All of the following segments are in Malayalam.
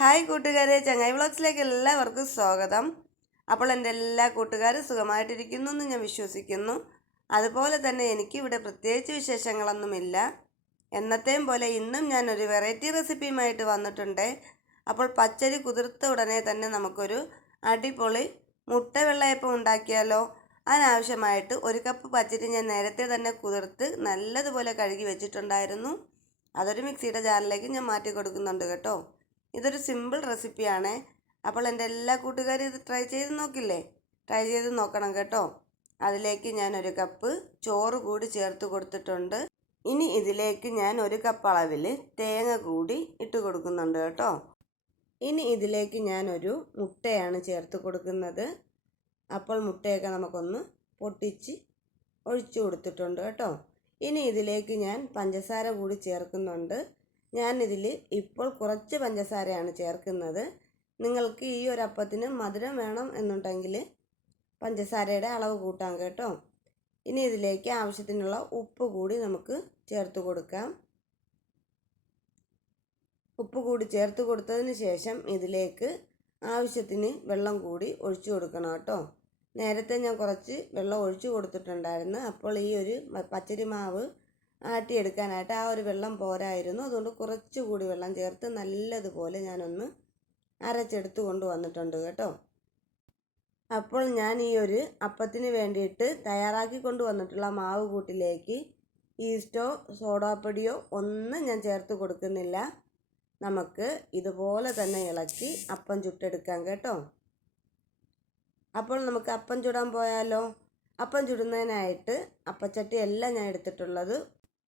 ഹായ് കൂട്ടുകാരെ ചങ്ങായി വ്ളോഗ്സിലേക്ക് എല്ലാവർക്കും സ്വാഗതം. അപ്പോൾ എന്റെ എല്ലാ കൂട്ടുകാരും സുഖമായിട്ടിരിക്കുന്നു എന്ന് ഞാൻ വിശ്വസിക്കുന്നു. അതുപോലെ തന്നെ എനിക്ക് ഇവിടെ പ്രത്യേകിച്ച് വിശേഷങ്ങളൊന്നുമില്ല. എന്നത്തെയും പോലെ ഇന്നും ഞാൻ ഒരു വെറൈറ്റി റെസിപ്പിയുമായിട്ട് വന്നിട്ടുണ്ട്. അപ്പോൾ പച്ചരി കുതിർത്ത ഉടനെ തന്നെ നമുക്കൊരു അടിപൊളി മുട്ട വെള്ളയപ്പം ഉണ്ടാക്കിയാലോ? അതിനാവശ്യമായിട്ട് ഒരു കപ്പ് പച്ചരി ഞാൻ നേരത്തെ തന്നെ കുതിർത്ത് നല്ലതുപോലെ കഴുകി വെച്ചിട്ടുണ്ടായിരുന്നു. അതൊരു മിക്സിയുടെ ജാറിലേക്ക് ഞാൻ മാറ്റി കൊടുക്കുന്നുണ്ട് കേട്ടോ. ഇതൊരു സിമ്പിൾ റെസിപ്പിയാണ് അപ്പോൾ എന്റെ എല്ലാ കൂട്ടുകാരും ഇത് ട്രൈ ചെയ്ത് നോക്കില്ലേ? ട്രൈ ചെയ്ത് നോക്കണം കേട്ടോ. അതിലേക്ക് ഞാൻ ഒരു കപ്പ് ചോറ് കൂടി ചേർത്ത് കൊടുത്തിട്ടുണ്ട്. ഇനി ഇതിലേക്ക് ഞാൻ ഒരു കപ്പ് അളവിൽ തേങ്ങ കൂടി ഇട്ട് കൊടുക്കുന്നുണ്ട് കേട്ടോ. ഇനി ഇതിലേക്ക് ഞാനൊരു മുട്ടയാണ് ചേർത്ത് കൊടുക്കുന്നത്. അപ്പോൾ മുട്ടയൊക്കെ നമുക്കൊന്ന് പൊട്ടിച്ച് ഒഴിച്ചു കൊടുത്തിട്ടുണ്ട് കേട്ടോ. ഇനി ഇതിലേക്ക് ഞാൻ പഞ്ചസാര കൂടി ചേർക്കുന്നുണ്ട്. ഞാനിതിൽ ഇപ്പോൾ കുറച്ച് പഞ്ചസാരയാണ് ചേർക്കുന്നത്. നിങ്ങൾക്ക് ഈ ഒരു അപ്പത്തിന് മധുരം വേണം എന്നുണ്ടെങ്കിൽ പഞ്ചസാരയുടെ അളവ് കൂട്ടാം കേട്ടോ. ഇനി ഇതിലേക്ക് ആവശ്യത്തിനുള്ള ഉപ്പ് കൂടി നമുക്ക് ചേർത്ത് കൊടുക്കാം. ഉപ്പ് കൂടി ചേർത്ത് കൊടുത്തതിന് ശേഷം ഇതിലേക്ക് ആവശ്യത്തിന് വെള്ളം കൂടി ഒഴിച്ചു കൊടുക്കണം കേട്ടോ. നേരത്തെ ഞാൻ കുറച്ച് വെള്ളം ഒഴിച്ചു കൊടുത്തിട്ടുണ്ടായിരുന്നു. അപ്പോൾ ഈ ഒരു പച്ചരി മാവ് ആട്ടിയെടുക്കാനായിട്ട് ആ ഒരു വെള്ളം പോരായിരുന്നു. അതുകൊണ്ട് കുറച്ചുകൂടി വെള്ളം ചേർത്ത് നല്ലതുപോലെ ഞാനൊന്ന് അരച്ചെടുത്ത് കൊണ്ടുവന്നിട്ടുണ്ട് കേട്ടോ. അപ്പോൾ ഞാൻ ഈ ഒരു അപ്പത്തിന് വേണ്ടിയിട്ട് തയ്യാറാക്കി കൊണ്ടുവന്നിട്ടുള്ള മാവ് കൂട്ടിലേക്ക് ഈസ്റ്റോ സോഡാപ്പൊടിയോ ഒന്നും ഞാൻ ചേർത്ത് കൊടുക്കുന്നില്ല. നമുക്ക് ഇതുപോലെ തന്നെ ഇളക്കി അപ്പം ചുട്ടെടുക്കാം കേട്ടോ. അപ്പോൾ നമുക്ക് അപ്പം ചുടാൻ പോയാലോ? അപ്പം ചുടുന്നതിനായിട്ട് അപ്പച്ചട്ടി എല്ലാം ഞാൻ എടുത്തിട്ടുള്ളത്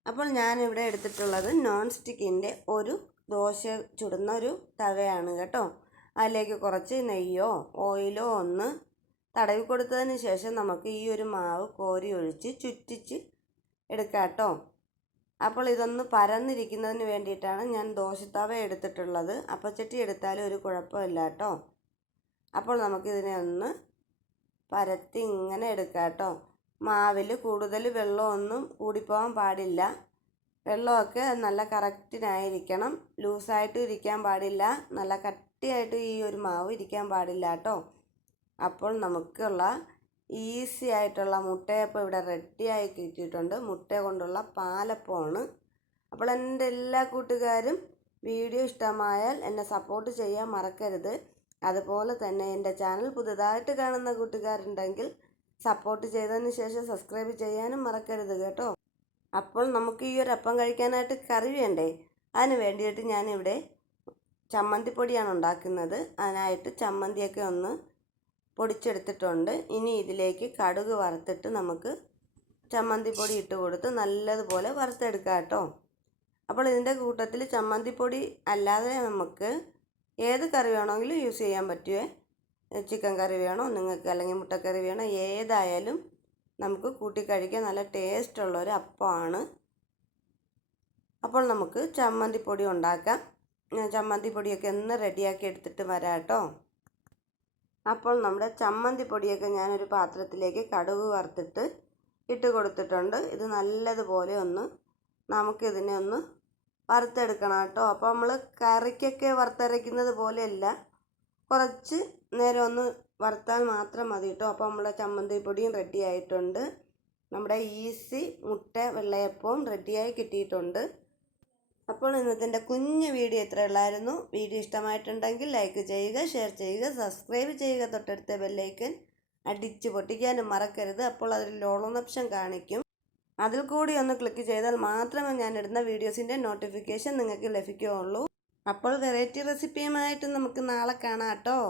അപ്പോൾ ഞാനിവിടെ എടുത്തിട്ടുള്ളത് നോൺ സ്റ്റിക്കിന്റെ ഒരു ദോശ ചുടുന്ന ഒരു തവയാണ് കേട്ടോ. അതിലേക്ക് കുറച്ച് നെയ്യോ ഓയിലോ ഒന്ന് തടവി കൊടുത്തതിന് ശേഷം നമുക്ക് ഈ ഒരു മാവ് കോരി ഒഴിച്ച് ചുറ്റിച്ച് എടുക്കാം കേട്ടോ. അപ്പോൾ ഇതൊന്ന് പരന്നിരിക്കുന്നതിന് വേണ്ടിയിട്ടാണ് ഞാൻ ദോശത്തവ എടുത്തിട്ടുള്ളത്. അപ്പച്ചട്ടി എടുത്താലും ഒരു കുഴപ്പമില്ല കേട്ടോ. അപ്പോൾ നമുക്കിതിനെ ഒന്ന് പരത്തി ഇങ്ങനെ എടുക്കാം കേട്ടോ. മാവിൽ കൂടുതൽ വെള്ളമൊന്നും കൂടിപ്പോകാൻ പാടില്ല. വെള്ളമൊക്കെ നല്ല കറക്റ്റിനായിരിക്കണം. ലൂസായിട്ടും ഇരിക്കാൻ പാടില്ല. നല്ല കട്ടിയായിട്ട് ഈ ഒരു മാവ് ഇരിക്കാൻ പാടില്ല കേട്ടോ. അപ്പോൾ നമുക്കുള്ള ഈസി ആയിട്ടുള്ള മുട്ടയപ്പം ഇവിടെ റെഡിയായി കിട്ടിയിട്ടുണ്ട്. മുട്ട കൊണ്ടുള്ള പാലപ്പമാണ്. അപ്പോൾ എന്റെ എല്ലാ കൂട്ടുകാരും വീഡിയോ ഇഷ്ടമായാൽ എന്നെ സപ്പോർട്ട് ചെയ്യാൻ മറക്കരുത്. അതുപോലെ തന്നെ എന്റെ ചാനൽ പുതുതായിട്ട് കാണുന്ന കൂട്ടുകാരുണ്ടെങ്കിൽ സപ്പോർട്ട് ചെയ്തതിന് ശേഷം സബ്സ്ക്രൈബ് ചെയ്യാനും മറക്കരുത് കേട്ടോ. അപ്പോൾ നമുക്ക് ഈ ഒരു അപ്പം കഴിക്കാനായിട്ട് കറി വേണ്ടേ? അതിന് വേണ്ടിയിട്ട് ഞാനിവിടെ ചമ്മന്തിപ്പൊടിയാണ് ഉണ്ടാക്കുന്നത്. അതിനായിട്ട് ചമ്മന്തിയൊക്കെ ഒന്ന് പൊടിച്ചെടുത്തിട്ടുണ്ട്. ഇനി ഇതിലേക്ക് കടുക് വറുത്തിട്ട് നമുക്ക് ചമ്മന്തിപ്പൊടി ഇട്ട് കൊടുത്ത് നല്ലതുപോലെ വറുത്തെടുക്കാം കേട്ടോ. അപ്പോൾ ഇതിന്റെ കൂട്ടത്തിൽ ചമ്മന്തിപ്പൊടി അല്ലാതെ നമുക്ക് ഏത് കറി വേണമെങ്കിലും യൂസ് ചെയ്യാൻ പറ്റുമേ ചിക്കൻ കറി വേണോ നിങ്ങൾക്ക് അല്ലെങ്കിൽ മുട്ടക്കറി വേണോ ഏതായാലും നമുക്ക് കൂട്ടി കഴിക്കാൻ നല്ല ടേസ്റ്റുള്ള ഒരു അപ്പമാണ്. അപ്പോൾ നമുക്ക് ചമ്മന്തിപ്പൊടി ഉണ്ടാക്കാം. ഞാൻ ചമ്മന്തിപ്പൊടിയൊക്കെ ഒന്ന് റെഡിയാക്കി എടുത്തിട്ട് വരാട്ടോ അപ്പോൾ നമ്മുടെ ചമ്മന്തിപ്പൊടിയൊക്കെ ഞാനൊരു പാത്രത്തിലേക്ക് കടുക് വറുത്തിട്ട് ഇട്ട് കൊടുത്തിട്ടുണ്ട്. ഇത് നല്ലതുപോലെ ഒന്ന് നമുക്കിതിനെ ഒന്ന് വറുത്തെടുക്കണം കേട്ടോ. അപ്പോൾ നമ്മൾ കറിക്കൊക്കെ വറുത്തരയ്ക്കുന്നത് പോലെയല്ല. കുറച്ച് നേരം ഒന്ന് വറുത്താൽ മാത്രം മതി കേട്ടോ. അപ്പോൾ നമ്മുടെ ചമ്മന്തി പൊടിയും റെഡി ആയിട്ടുണ്ട്. നമ്മുടെ ഈസി മുട്ട വെള്ളയപ്പവും റെഡിയായി കിട്ടിയിട്ടുണ്ട്. അപ്പോൾ ഇന്നത്തെ കുഞ്ഞു വീഡിയോ ഇത്ര ഉള്ളായിരുന്നു. വീഡിയോ ഇഷ്ടമായിട്ടുണ്ടെങ്കിൽ ലൈക്ക് ചെയ്യുക ഷെയർ ചെയ്യുക സബ്സ്ക്രൈബ് ചെയ്യുക. തൊട്ടടുത്ത ബെല്ലൈക്കൻ അടിച്ച് പൊട്ടിക്കാനും മറക്കരുത്. അപ്പോൾ അതിൽ ലോൺ ഓപ്ഷൻ കാണിക്കും. അതിൽ കൂടി ഒന്ന് ക്ലിക്ക് ചെയ്താൽ മാത്രമേ ഞാൻ ഇടുന്ന വീഡിയോസിന്റെ നോട്ടിഫിക്കേഷൻ നിങ്ങൾക്ക് ലഭിക്കുകയുള്ളൂ. അപ്പോൾ വെറൈറ്റി റെസിപ്പിയുമായിട്ട് നമുക്ക് നാളെ കാണാം കേട്ടോ.